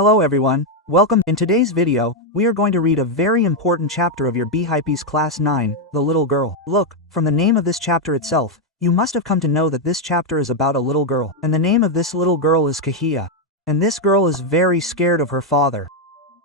Hello everyone, welcome. In today's video, we are going to read a very important chapter of your Behive Class 9, The Little Girl. Look, from the name of this chapter itself, you must have come to know that this chapter is about a little girl. And the name of this little girl is Kahia. And this girl is very scared of her father.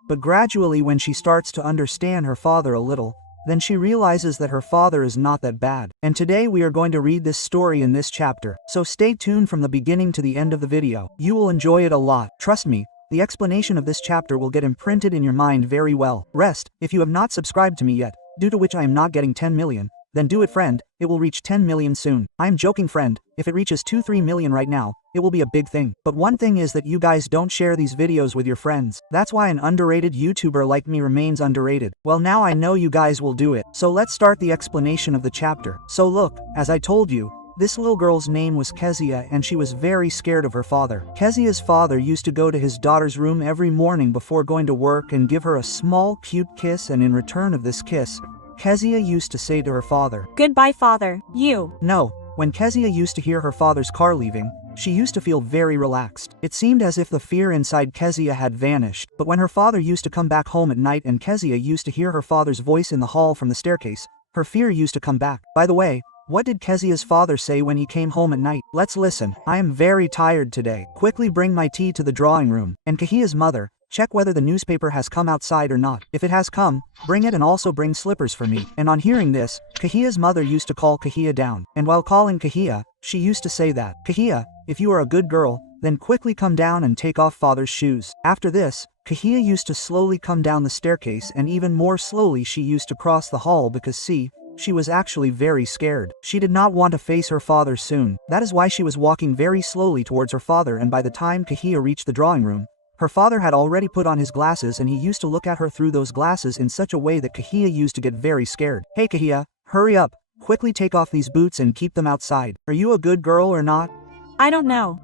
But gradually when she starts to understand her father a little, then she realizes that her father is not that bad. And today we are going to read this story in this chapter. So stay tuned from the beginning to the end of the video. You will enjoy it a lot. Trust me, the explanation of this chapter will get imprinted in your mind very well. Rest, if you have not subscribed to me yet, due to which I am not getting 10 million, then do it friend, it will reach 10 million soon. I am joking friend, if it reaches 2-3 million right now, it will be a big thing. But one thing is that you guys don't share these videos with your friends. That's why an underrated YouTuber like me remains underrated. Well now I know you guys will do it. So let's start the explanation of the chapter. So look, as I told you, this little girl's name was Kezia and she was very scared of her father. Kezia's father used to go to his daughter's room every morning before going to work and give her a small cute kiss, and in return of this kiss, Kezia used to say to her father, "Goodbye, father, you." No, when Kezia used to hear her father's car leaving, she used to feel very relaxed. It seemed as if the fear inside Kezia had vanished, but when her father used to come back home at night and Kezia used to hear her father's voice in the hall from the staircase, her fear used to come back. By the way, what did Kezia's father say when he came home at night? Let's listen. "I am very tired today. Quickly bring my tea to the drawing room." And Kahia's mother, "Check whether the newspaper has come outside or not. If it has come, bring it and also bring slippers for me." And on hearing this, Kahia's mother used to call Kahia down. And while calling Kahia, she used to say that, "Kahia, if you are a good girl, then quickly come down and take off father's shoes." After this, Kahia used to slowly come down the staircase, and even more slowly she used to cross the hall because see, she was actually very scared. She did not want to face her father soon. That is why she was walking very slowly towards her father, and by the time Kahia reached the drawing room, her father had already put on his glasses and he used to look at her through those glasses in such a way that Kahia used to get very scared. "Hey Kahia, hurry up, quickly take off these boots and keep them outside. Are you a good girl or not?" I don't know.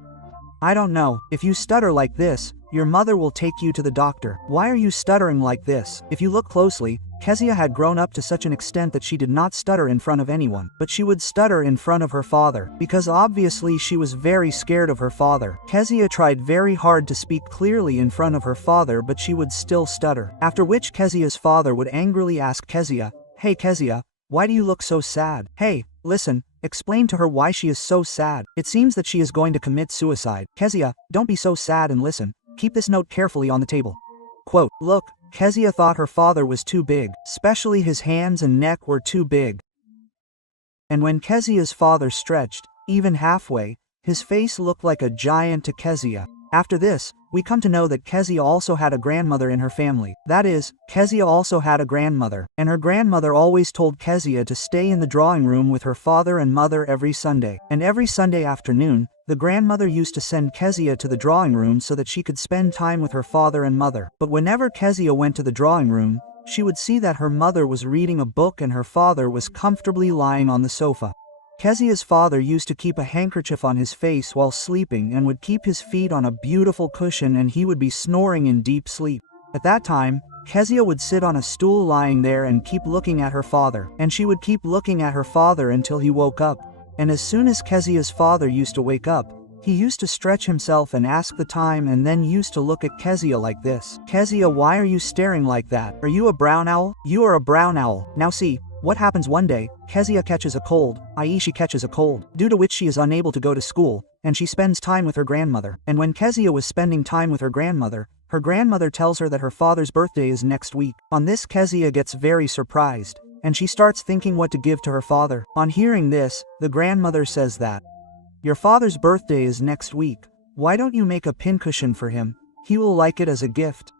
"I don't know. If you stutter like this, your mother will take you to the doctor." "Why are you stuttering like this?" If you look closely, Kezia had grown up to such an extent that she did not stutter in front of anyone, but she would stutter in front of her father, because obviously she was very scared of her father. Kezia tried very hard to speak clearly in front of her father, but she would still stutter. After which Kezia's father would angrily ask Kezia, "Hey Kezia, why do you look so sad? Hey, listen, explain to her why she is so sad. It seems that she is going to commit suicide. Kezia, don't be so sad and listen. Keep this note carefully on the table." Quote, "Look, Kezia thought her father was too big, especially his hands and neck were too big. And when Kezia's father stretched, even halfway, his face looked like a giant to Kezia." After this, we come to know that Kezia also had a grandmother in her family. That is, Kezia also had a grandmother, and her grandmother always told Kezia to stay in the drawing room with her father and mother every Sunday. And every Sunday afternoon, the grandmother used to send Kezia to the drawing room so that she could spend time with her father and mother. But whenever Kezia went to the drawing room, she would see that her mother was reading a book and her father was comfortably lying on the sofa. Kezia's father used to keep a handkerchief on his face while sleeping and would keep his feet on a beautiful cushion, and he would be snoring in deep sleep. At that time, Kezia would sit on a stool lying there and keep looking at her father, and she would keep looking at her father until he woke up. And as soon as Kezia's father used to wake up, he used to stretch himself and ask the time and then used to look at Kezia like this. "Kezia, why are you staring like that? Are you a brown owl? You are a brown owl." Now see, what happens one day, Kezia catches a cold, i.e. she catches a cold, due to which she is unable to go to school, and she spends time with her grandmother. And when Kezia was spending time with her grandmother tells her that her father's birthday is next week. On this, Kezia gets very surprised, and she starts thinking what to give to her father. On hearing this, the grandmother says that, "Your father's birthday is next week. Why don't you make a pincushion for him? He will like it as a gift."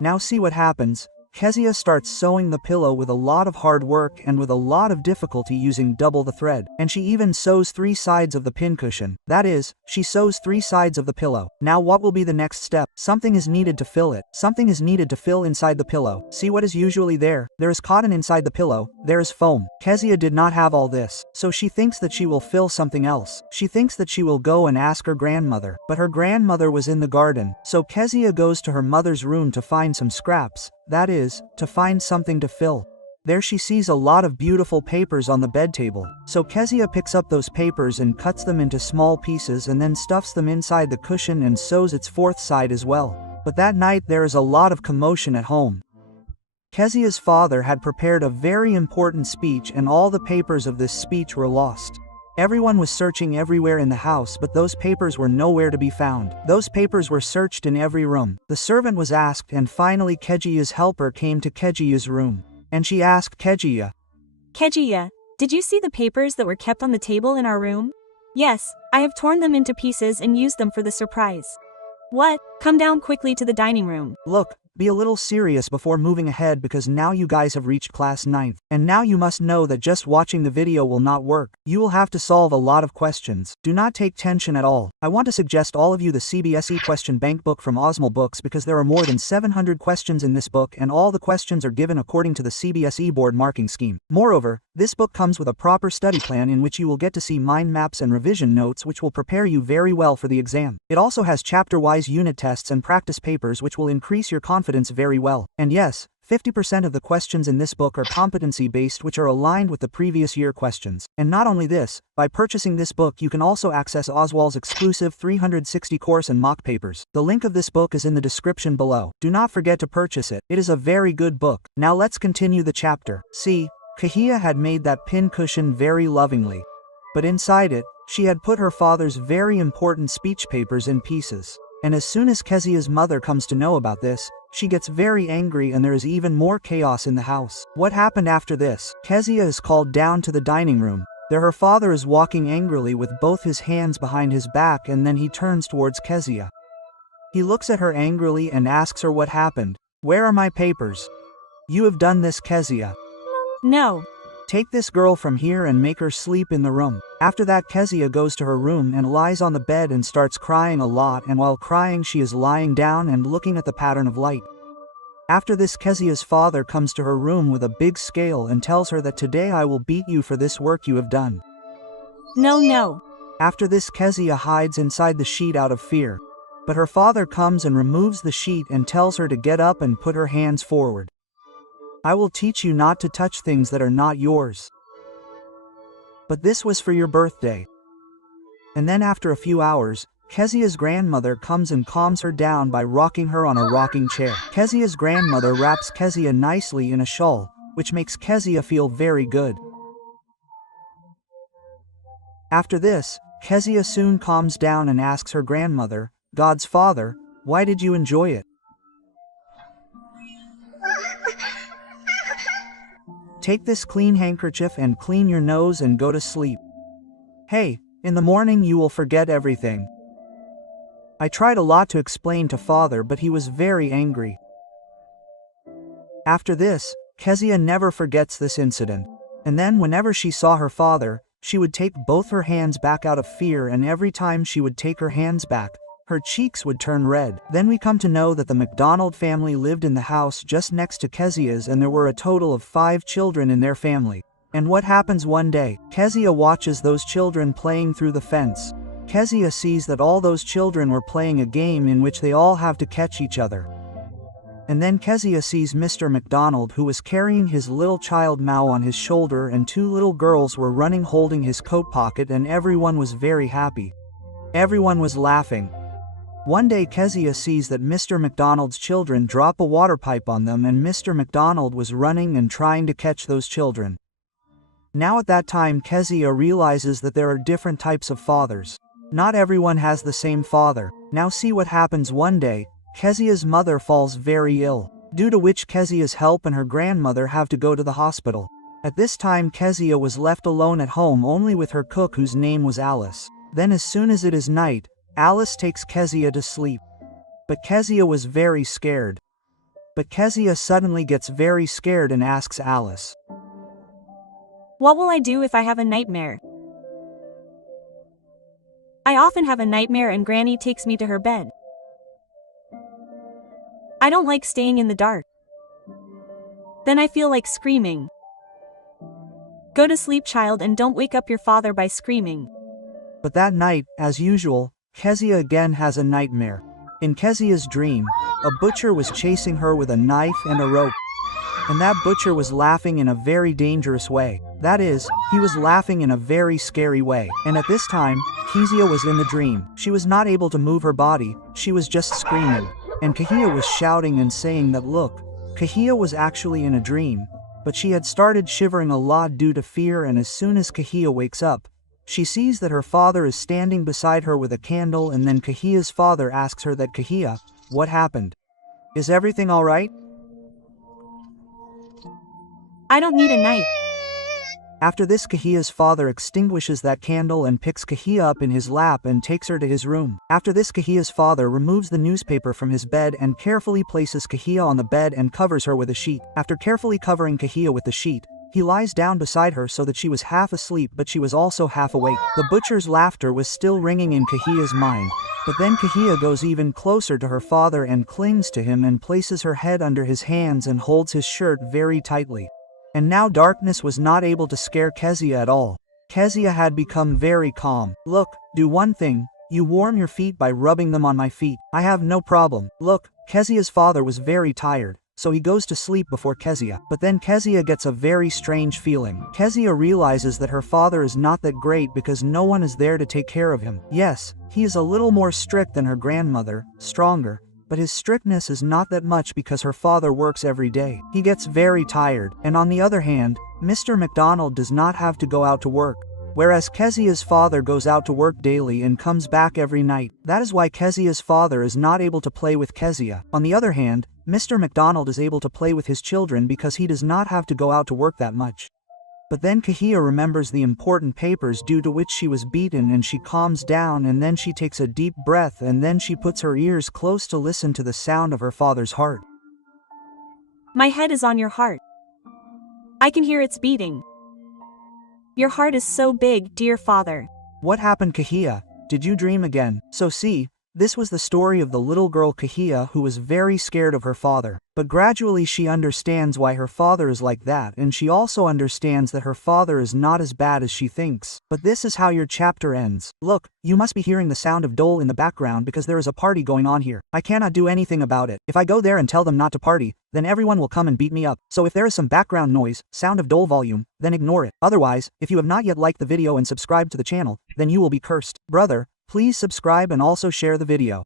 Now see what happens. Kezia starts sewing the pillow with a lot of hard work and with a lot of difficulty using double the thread. And she even sews 3 sides of the pincushion. That is, she sews 3 sides of the pillow. Now what will be the next step? Something is needed to fill it. Something is needed to fill inside the pillow. See what is usually there? There is cotton inside the pillow. There is foam. Kezia did not have all this, so she thinks that she will fill something else. She thinks that she will go and ask her grandmother. But her grandmother was in the garden, so Kezia goes to her mother's room to find some scraps. That is, to find something to fill. There she sees a lot of beautiful papers on the bed table. So Kezia picks up those papers and cuts them into small pieces and then stuffs them inside the cushion and sews its 4th side as well. But that night there is a lot of commotion at home. Kezia's father had prepared a very important speech and all the papers of this speech were lost. Everyone was searching everywhere in the house, but those papers were nowhere to be found. Those papers were searched in every room. The servant was asked, and finally Kezia's helper came to Kezia's room. And she asked Kezia, Kezia, did you see the papers that were kept on the table in our room? Yes, I have torn them into pieces and used them for the surprise. What? Come down quickly to the dining room. Look, be a little serious before moving ahead because now you guys have reached class 9th. And now you must know that just watching the video will not work. You will have to solve a lot of questions. Do not take tension at all. I want to suggest all of you the CBSE question bank book from Osmol Books because there are more than 700 questions in this book and all the questions are given according to the CBSE board marking scheme. Moreover, this book comes with a proper study plan in which you will get to see mind maps and revision notes which will prepare you very well for the exam. It also has chapter-wise unit tests and practice papers which will increase your confidence very well. And yes, 50% of the questions in this book are competency-based which are aligned with the previous year questions. And not only this, by purchasing this book you can also access Oswald's exclusive 360 course and mock papers. The link of this book is in the description below. Do not forget to purchase it. It is a very good book. Now let's continue the chapter. See, Kezia had made that pin cushion very lovingly. But inside it, she had put her father's very important speech papers in pieces. And as soon as Kezia's mother comes to know about this, she gets very angry and there is even more chaos in the house. What happened after this? Kezia is called down to the dining room. There her father is walking angrily with both his hands behind his back and then he turns towards Kezia. He looks at her angrily and asks her what happened. Where are my papers? You have done this, Kezia. No. Take this girl from here and make her sleep in the room. After that Kezia goes to her room and lies on the bed and starts crying a lot, and while crying she is lying down and looking at the pattern of light. After this Kezia's father comes to her room with a big scale and tells her that today I will beat you for this work you have done. No. After this Kezia hides inside the sheet out of fear. But her father comes and removes the sheet and tells her to get up and put her hands forward. I will teach you not to touch things that are not yours. But this was for your birthday. And then after a few hours, Kezia's grandmother comes and calms her down by rocking her on a rocking chair. Kezia's grandmother wraps Kezia nicely in a shawl, which makes Kezia feel very good. After this, Kezia soon calms down and asks her grandmother, God's father, why did you enjoy it? Take this clean handkerchief and clean your nose and go to sleep. Hey, in the morning you will forget everything. I tried a lot to explain to father but he was very angry. After this, Kezia never forgets this incident. And then whenever she saw her father, she would take both her hands back out of fear, and every time she would take her hands back, her cheeks would turn red. Then we come to know that the McDonald family lived in the house just next to Kezia's and there were a total of 5 children in their family. And what happens one day? Kezia watches those children playing through the fence. Kezia sees that all those children were playing a game in which they all have to catch each other. And then Kezia sees Mr. McDonald, who was carrying his little child Mao on his shoulder, and 2 little girls were running holding his coat pocket, and everyone was very happy. Everyone was laughing. One day Kezia sees that Mr. McDonald's children drop a water pipe on them and Mr. McDonald was running and trying to catch those children. Now at that time Kezia realizes that there are different types of fathers. Not everyone has the same father. Now see what happens one day. Kezia's mother falls very ill, due to which Kezia's help and her grandmother have to go to the hospital. At this time Kezia was left alone at home only with her cook whose name was Alice. Then as soon as it is night, Alice takes Kezia to sleep. But Kezia was very scared. But Kezia suddenly gets very scared and asks Alice, What will I do if I have a nightmare? I often have a nightmare and Granny takes me to her bed. I don't like staying in the dark. Then I feel like screaming. Go to sleep, child, and don't wake up your father by screaming. But that night, as usual, Kezia again has a nightmare. In Kezia's dream, a butcher was chasing her with a knife and a rope. And that butcher was laughing in a very dangerous way. That is, he was laughing in a very scary way. And at this time, Kezia was in the dream. She was not able to move her body, she was just screaming. And Kahia was shouting and saying that look, Kahia was actually in a dream, but she had started shivering a lot due to fear, and as soon as Kahia wakes up, she sees that her father is standing beside her with a candle, and then Kahia's father asks her that Kahia, what happened? Is everything alright? I don't need a knife. After this, Kahia's father extinguishes that candle and picks Kahia up in his lap and takes her to his room. After this, Kahia's father removes the newspaper from his bed and carefully places Kahia on the bed and covers her with a sheet. After carefully covering Kahia with the sheet, he lies down beside her so that she was half asleep, but she was also half awake. The butcher's laughter was still ringing in Kahia's mind, but then Kahia goes even closer to her father and clings to him and places her head under his hands and holds his shirt very tightly. And now darkness was not able to scare Kezia at all. Kezia had become very calm. Look, do one thing. You warm your feet by rubbing them on my feet. I have no problem. Look, Kezia's father was very tired, so he goes to sleep before Kezia. But then Kezia gets a very strange feeling. Kezia realizes that her father is not that great because no one is there to take care of him. Yes, he is a little more strict than her grandmother, stronger, but his strictness is not that much because her father works every day. He gets very tired, and on the other hand, Mr. McDonald does not have to go out to work, whereas Kezia's father goes out to work daily and comes back every night. That is why Kezia's father is not able to play with Kezia. On the other hand, Mr. McDonald is able to play with his children because he does not have to go out to work that much. But then Kahia remembers the important papers due to which she was beaten, and she calms down, and then she takes a deep breath, and then she puts her ears close to listen to the sound of her father's heart. My head is on your heart. I can hear its beating. Your heart is so big, dear father. What happened, Kahia? Did you dream again? So see, this was the story of the little girl Kahia who was very scared of her father. But gradually she understands why her father is like that, and she also understands that her father is not as bad as she thinks. But this is how your chapter ends. Look, you must be hearing the sound of dole in the background because there is a party going on here. I cannot do anything about it. If I go there and tell them not to party, then everyone will come and beat me up. So if there is some background noise, sound of dole volume, then ignore it. Otherwise, if you have not yet liked the video and subscribed to the channel, then you will be cursed. Brother, please subscribe and also share the video.